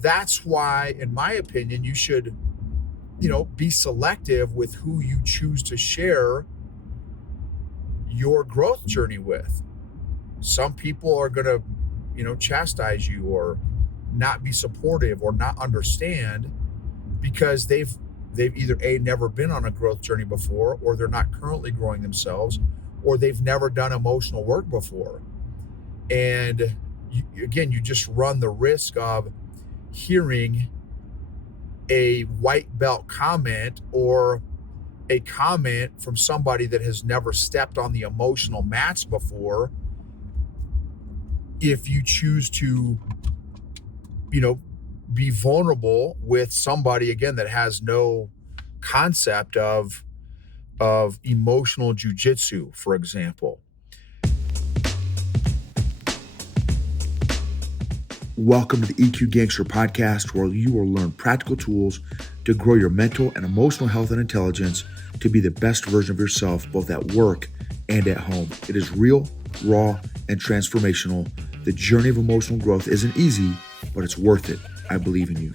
That's why, in my opinion, you should, be selective with who you choose to share your growth journey with. Some people are going to, chastise you or not be supportive or not understand because they've either never been on a growth journey before, or they're not currently growing themselves, or they've never done emotional work before. And again, you just run the risk of hearing a white belt comment or a comment from somebody that has never stepped on the emotional mats before if you choose to, be vulnerable with somebody, again, that has no concept of emotional jujitsu, for example. Welcome to the EQ Gangster podcast, where you will learn practical tools to grow your mental and emotional health and intelligence to be the best version of yourself, both at work and at home. It is real, raw, and transformational. The journey of emotional growth isn't easy, but it's worth it. I believe in you.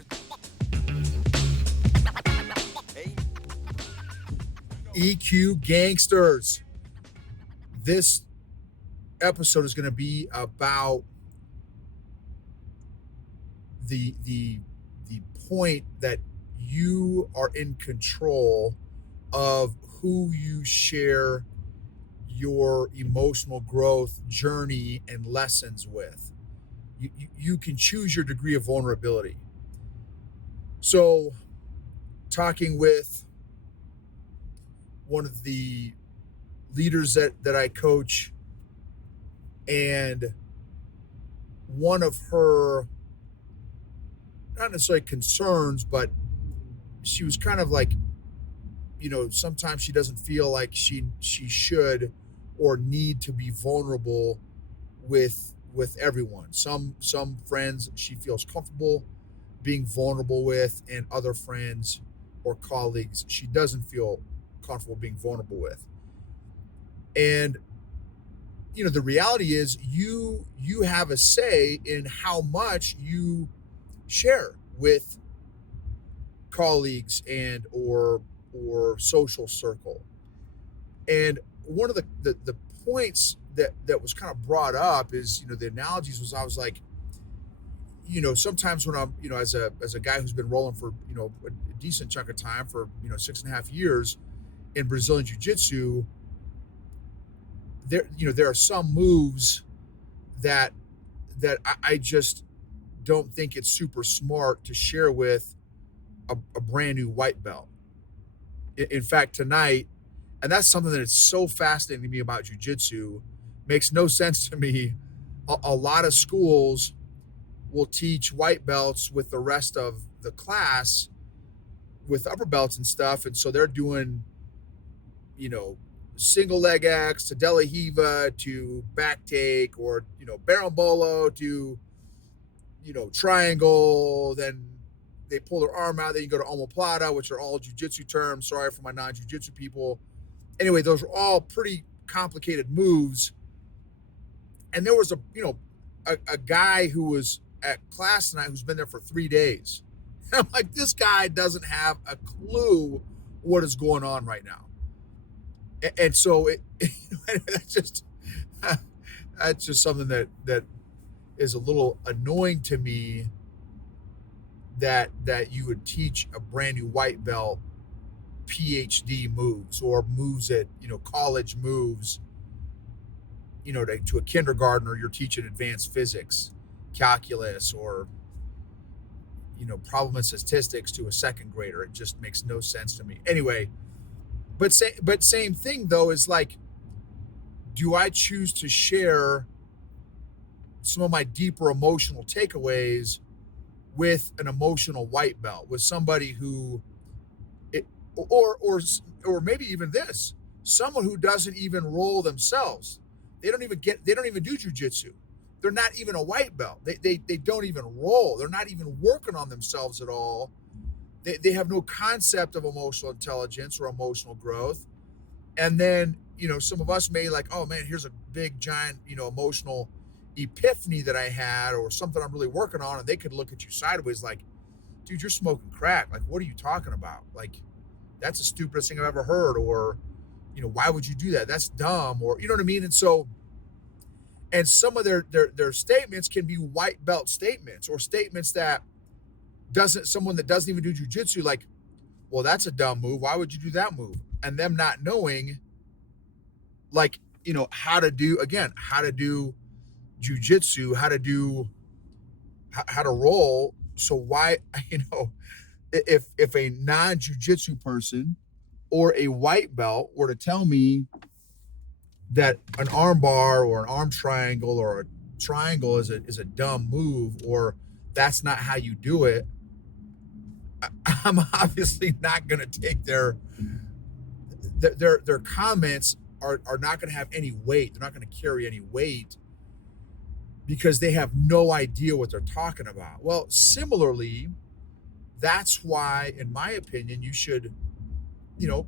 EQ Gangsters. This episode is going to be about the point that you are in control of who you share your emotional growth journey and lessons with. You can choose your degree of vulnerability. So, talking with one of the leaders that I coach, and one of her, not necessarily concerns, but she was kind of like, sometimes she doesn't feel like she should or need to be vulnerable with everyone. Some friends she feels comfortable being vulnerable with, and other friends or colleagues she doesn't feel comfortable being vulnerable with. And the reality is you have a say in how much you share with colleagues and or social circle. And one of the points that was kind of brought up is, the analogies was, I was like, sometimes when I'm, as a guy who's been rolling for, a decent chunk of time, for, 6.5 years in Brazilian Jiu-Jitsu, there are some moves that I just don't think it's super smart to share with a brand new white belt. In fact, tonight, and that's something that is so fascinating to me about jiu-jitsu, makes no sense to me. A lot of schools will teach white belts with the rest of the class with upper belts and stuff, and so they're doing, single leg X to De La Hiva to back take, or Berimbolo to triangle, then they pull their arm out, then you go to omoplata, which are all jiu-jitsu terms. Sorry for my non-jiu-jitsu people. Anyway, those are all pretty complicated moves. And there was a guy who was at class tonight who's been there for 3 days. And I'm like, this guy doesn't have a clue what is going on right now. And so that's just something that is a little annoying to me, that you would teach a brand new white belt PhD moves, or moves at, college moves, to a kindergartner. You're teaching advanced physics, calculus, or, problem and statistics to a second grader. It just makes no sense to me. Anyway, but same thing though, is like, do I choose to share some of my deeper emotional takeaways with an emotional white belt, with somebody who, or maybe even this, someone who doesn't even roll themselves. They don't even do jiu-jitsu. They're not even a white belt. They don't even roll. They're not even working on themselves at all. They have no concept of emotional intelligence or emotional growth. And then, some of us may like, oh man, here's a big giant, emotional epiphany that I had or something I'm really working on, and they could look at you sideways like, dude, you're smoking crack. Like, what are you talking about? Like, that's the stupidest thing I've ever heard. Or, why would you do that? That's dumb. Or, you know what I mean? And so, and some of their statements can be white belt statements or statements that someone that doesn't even do jujitsu, like, well, that's a dumb move. Why would you do that move? And them not knowing, like, how to do jujitsu, how to roll. So why, if a non-jujitsu person or a white belt were to tell me that an arm bar or an arm triangle or a triangle is a dumb move, or that's not how you do it, I'm obviously not going to take their comments are not going to have any weight. They're not going to carry any weight because they have no idea what they're talking about. Well, similarly, that's why, in my opinion, you should,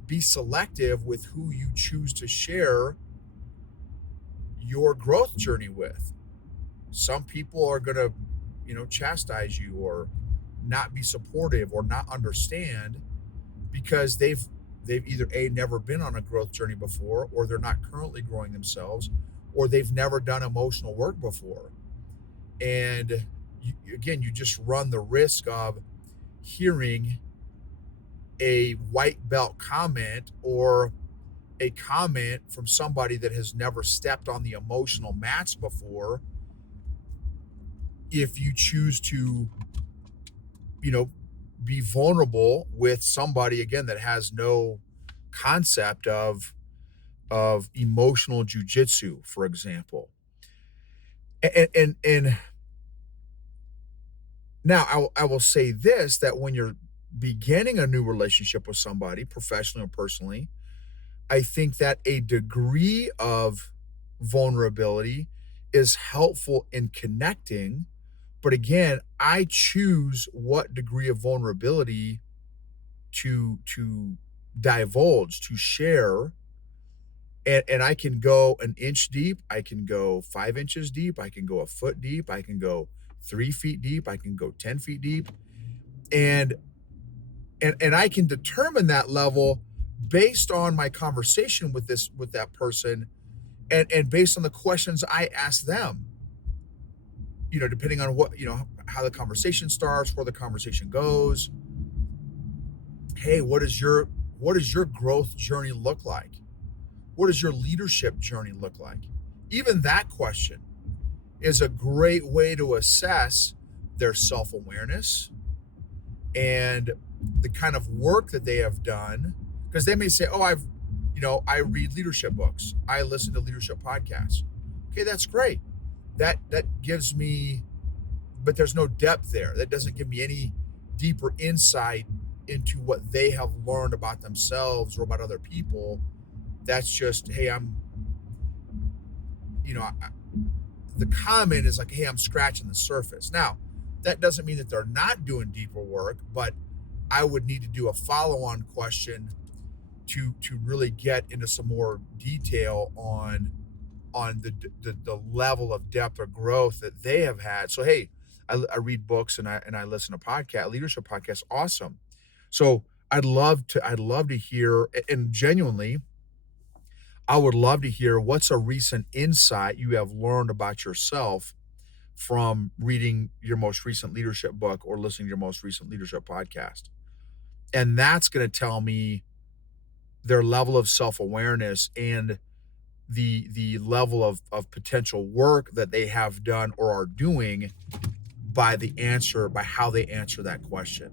be selective with who you choose to share your growth journey with. Some people are going to, chastise you or not be supportive or not understand because they've either never been on a growth journey before, or they're not currently growing themselves, or they've never done emotional work before. And again, you just run the risk of hearing a white belt comment or a comment from somebody that has never stepped on the emotional mats before if you choose to, be vulnerable with somebody, again, that has no concept of emotional jujitsu, for example. And now I will say this, that when you're beginning a new relationship with somebody, professionally or personally, I think that a degree of vulnerability is helpful in connecting. But again, I choose what degree of vulnerability to divulge, to share. And I can go an inch deep, I can go 5 inches deep, I can go a foot deep, I can go 3 feet deep, I can go 10 feet deep. And I can determine that level based on my conversation with that person, and based on the questions I ask them, depending on what, how the conversation starts, where the conversation goes. Hey, what does your growth journey look like? What does your leadership journey look like? Even that question is a great way to assess their self-awareness and the kind of work that they have done. Because they may say, oh, I read leadership books, I listen to leadership podcasts. Okay, that's great. That gives me, but there's no depth there. That doesn't give me any deeper insight into what they have learned about themselves or about other people. That's just, hey, the comment is like, hey, I'm scratching the surface. Now, that doesn't mean that they're not doing deeper work, but I would need to do a follow-on question to really get into some more detail on the level of depth or growth that they have had. So, hey, I read books and I listen to leadership podcasts. Awesome. So I'd love to hear, and genuinely, I would love to hear what's a recent insight you have learned about yourself from reading your most recent leadership book or listening to your most recent leadership podcast. And that's going to tell me their level of self-awareness and the level of potential work that they have done or are doing by how they answer that question.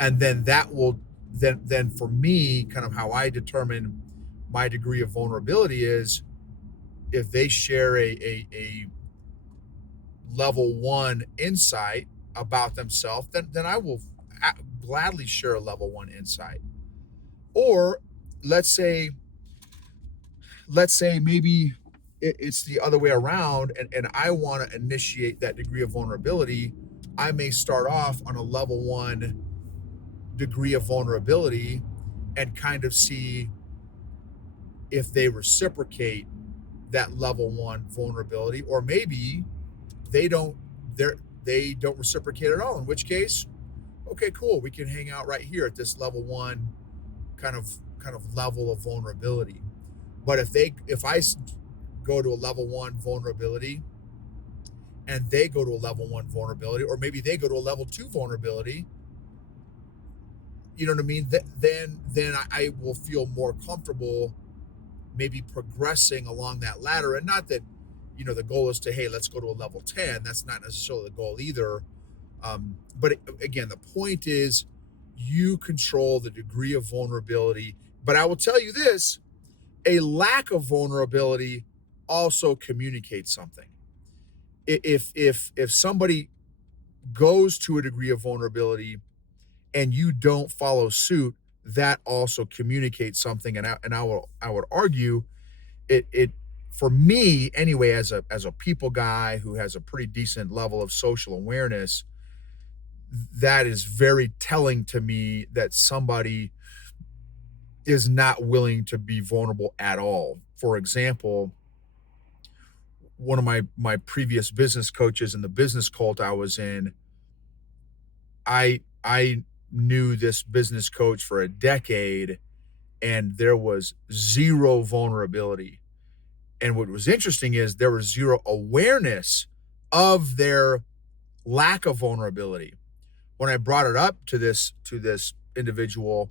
And then that will then for me, kind of how I determine my degree of vulnerability is if they share a level 1 insight about themselves, then I will gladly share a level 1 insight. Or let's say maybe it's the other way around, and I want to initiate that degree of vulnerability. I may start off on a level 1 degree of vulnerability and kind of see if they reciprocate that level one vulnerability, or maybe they don't they don't reciprocate at all, in which case, okay, cool, we can hang out right here at this level one kind of level of vulnerability. But if I go to a level one vulnerability and they go to a level one vulnerability, or maybe they go to a level two vulnerability, you know what I mean? Then I will feel more comfortable maybe progressing along that ladder. And not that, the goal is to, hey, let's go to a level 10. That's not necessarily the goal either. But again, the point is you control the degree of vulnerability. But I will tell you this, a lack of vulnerability also communicates something. If somebody goes to a degree of vulnerability and you don't follow suit, that also communicates something. And I would argue it for me anyway, as a people guy who has a pretty decent level of social awareness, that is very telling to me that somebody is not willing to be vulnerable at all. For example, one of my previous business coaches in the business cult I was in, I knew this business coach for a decade, and there was zero vulnerability. And what was interesting is there was zero awareness of their lack of vulnerability. When I brought it up to this individual,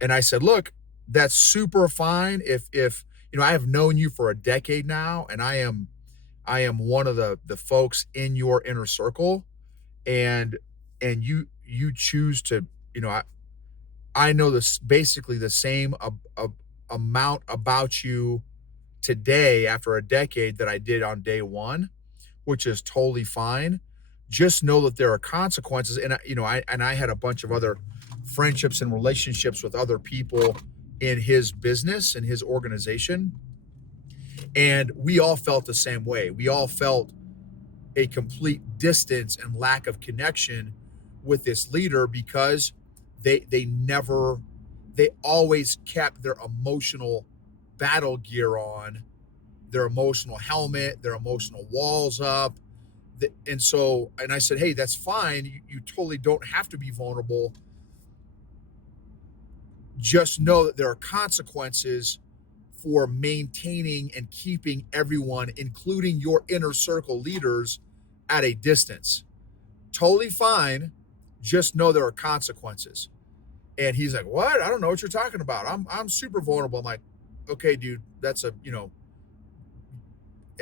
and I said, look, that's super fine if I have known you for a decade now, and I am one of the folks in your inner circle, and you choose to, I know this basically the same amount about you today after a decade that I did on day one, which is totally fine. Just know that there are consequences. And I had a bunch of other friendships and relationships with other people in his business and his organization. And we all felt the same way. We all felt a complete distance and lack of connection with this leader because they always kept their emotional battle gear on, their emotional helmet, their emotional walls up. And I said, hey, that's fine. You totally don't have to be vulnerable. Just know that there are consequences for maintaining and keeping everyone, including your inner circle leaders, at a distance. Totally fine. Just know there are consequences. And he's like, what? I don't know what you're talking about. I'm super vulnerable. I'm like, okay, dude, that's and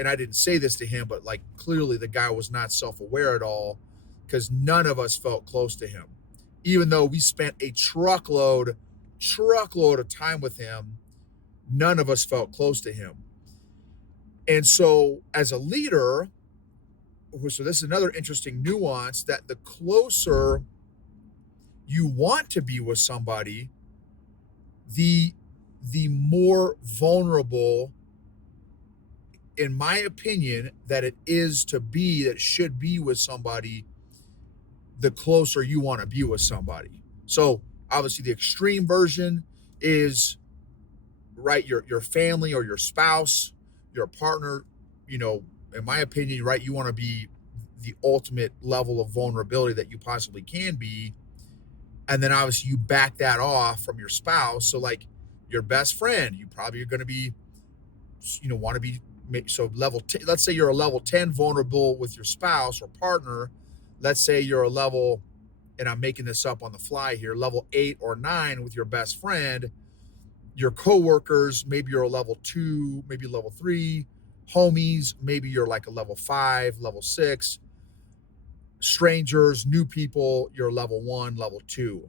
I didn't say this to him, but like clearly the guy was not self-aware at all, because none of us felt close to him. Even though we spent a truckload of time with him, none of us felt close to him. And so as a leader, so this is another interesting nuance, that the closer you want to be with somebody, the more vulnerable, in my opinion, that it should be with somebody, the closer you want to be with somebody. So obviously the extreme version is, right, your family or your spouse, your partner, in my opinion, right, you want to be the ultimate level of vulnerability that you possibly can be. And then obviously you back that off from your spouse. So like your best friend, you probably are going to be, want to be, so let's say you're a level 10 vulnerable with your spouse or partner. Let's say you're a level, and I'm making this up on the fly here, level 8 or 9 with your best friend. Your coworkers, maybe you're a level 2, maybe level 3. Homies, maybe you're like a level 5, level 6. Strangers, new people, you're level 1, level 2.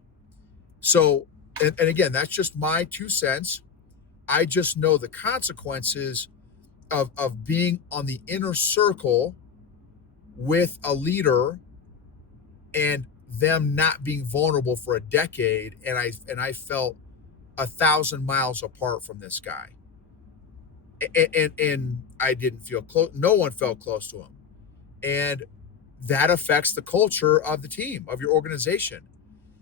So, and again, that's just my 2 cents. I just know the consequences of being on the inner circle with a leader and them not being vulnerable for a decade. And I felt 1,000 miles apart from this guy. And I didn't feel close. No one felt close to him. And that affects the culture of the team, of your organization.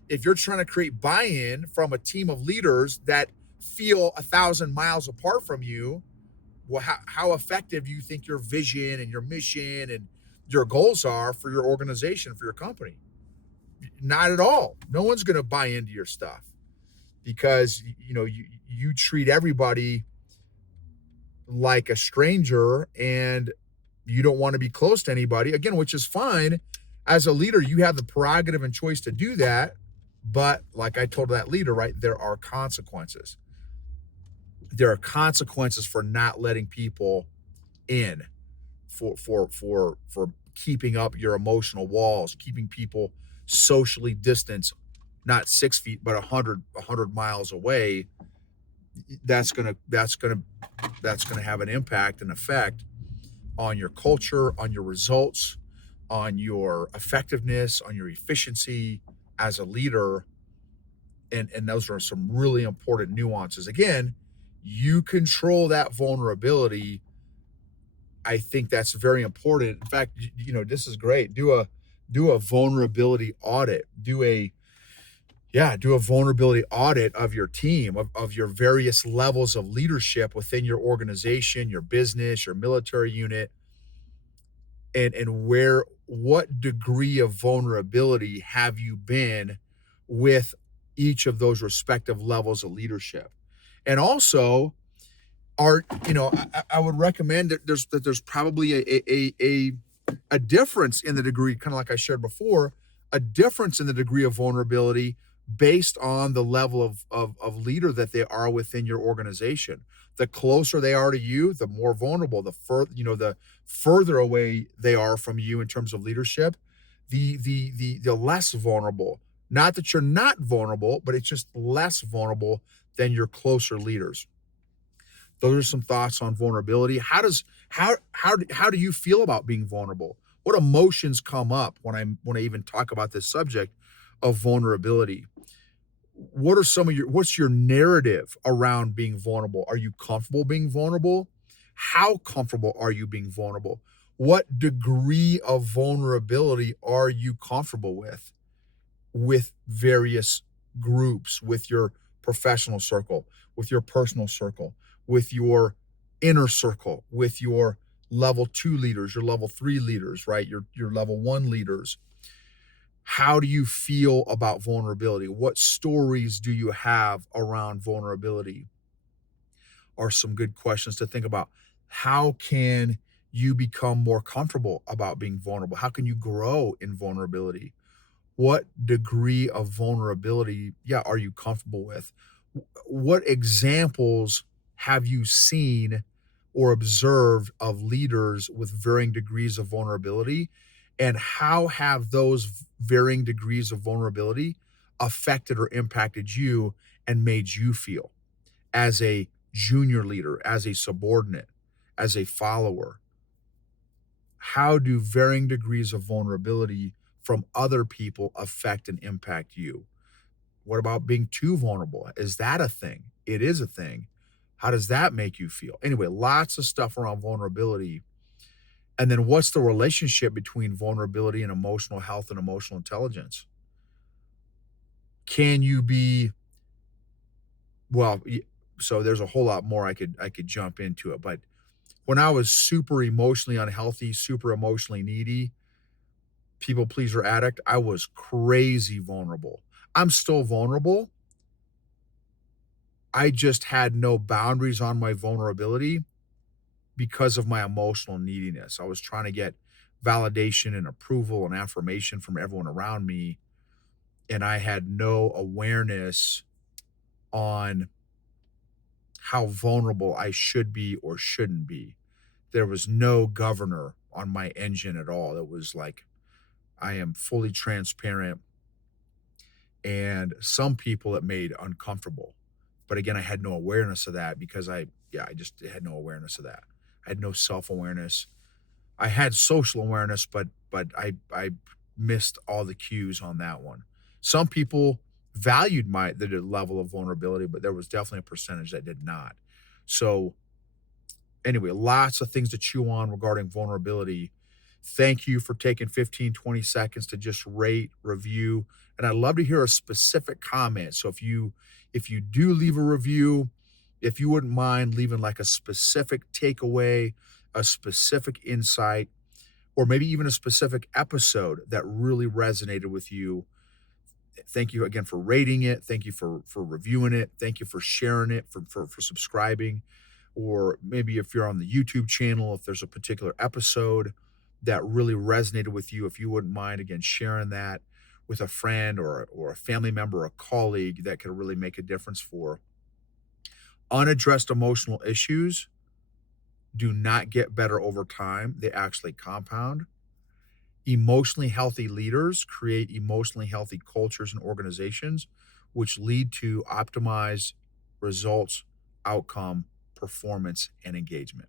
If you're trying to create buy-in from a team of leaders that feel 1,000 miles apart from you, Well, how effective do you think your vision and your mission and your goals are for your organization, for your company? Not at all. No one's going to buy into your stuff because you treat everybody like a stranger, and you don't want to be close to anybody, again, which is fine. As a leader, you have the prerogative and choice to do that, but like I told that leader, right, there are consequences. There are consequences for not letting people in, for keeping up your emotional walls, keeping people socially distanced, not 6 feet but 100 miles away. That's gonna have an impact and effect on your culture, on your results, on your effectiveness, on your efficiency as a leader. And those are some really important nuances. Again, you control that vulnerability. I think that's very important. In fact, this is great. Do a vulnerability audit. Do a vulnerability audit of your team, of your various levels of leadership within your organization, your business, your military unit, and what degree of vulnerability have you been with each of those respective levels of leadership. And also, I would recommend that there's probably a difference in the degree, kind of like I shared before, a difference in the degree of vulnerability based on the level of leader that they are within your organization. The closer they are to you, the more vulnerable. The further away they are from you in terms of leadership, the less vulnerable. Not that you're not vulnerable, but it's just less vulnerable than your closer leaders. Those are some thoughts on vulnerability. How do you feel about being vulnerable? What emotions come up when I even talk about this subject of vulnerability? What's your narrative around being vulnerable? Are you comfortable being vulnerable? How comfortable are you being vulnerable? What degree of vulnerability are you comfortable with various groups, with your professional circle, with your personal circle, with your inner circle, with your level 2 leaders, your level 3 leaders, right? Your level 1 leaders. How do you feel about vulnerability? What stories do you have around vulnerability? Are some good questions to think about. How can you become more comfortable about being vulnerable? How can you grow in vulnerability? What degree of vulnerability, are you comfortable with? What examples have you seen or observed of leaders with varying degrees of vulnerability? And how have those varying degrees of vulnerability affected or impacted you and made you feel as a junior leader, as a subordinate, as a follower? How do varying degrees of vulnerability from other people affect and impact you? What about being too vulnerable? Is that a thing? It is a thing. How does that make you feel? Anyway, lots of stuff around vulnerability. And then what's the relationship between vulnerability and emotional health and emotional intelligence? Can you be, well, so there's a whole lot more I could jump into it, but when I was super emotionally unhealthy, super emotionally needy, people pleaser addict, I was crazy vulnerable. I'm still vulnerable. I just had no boundaries on my vulnerability because of my emotional neediness. I was trying to get validation and approval and affirmation from everyone around me, and I had no awareness on how vulnerable I should be or shouldn't be. There was no governor on my engine at all. It was like, I am fully transparent, and some people it made uncomfortable. But again, I had no awareness of that because I just had no awareness of that. I had no self-awareness. I had social awareness, but I missed all the cues on that one. Some people valued the level of vulnerability, but there was definitely a percentage that did not. So anyway, lots of things to chew on regarding vulnerability. Thank you for taking 15, 20 seconds to just rate, review, and I'd love to hear a specific comment. So if you do leave a review, If you wouldn't mind leaving like a specific takeaway, a specific insight, or maybe even a specific episode that really resonated with you. Thank you again for rating it. Thank you for reviewing it. Thank you for sharing it, for subscribing. Or maybe if you're on the YouTube channel, if there's a particular episode that really resonated with you, if you wouldn't mind again sharing that with a friend or a family member or a colleague that could really make a difference for. Unaddressed emotional issues do not get better over time. They actually compound. Emotionally healthy leaders create emotionally healthy cultures and organizations, which lead to optimized results, outcome, performance, and engagement.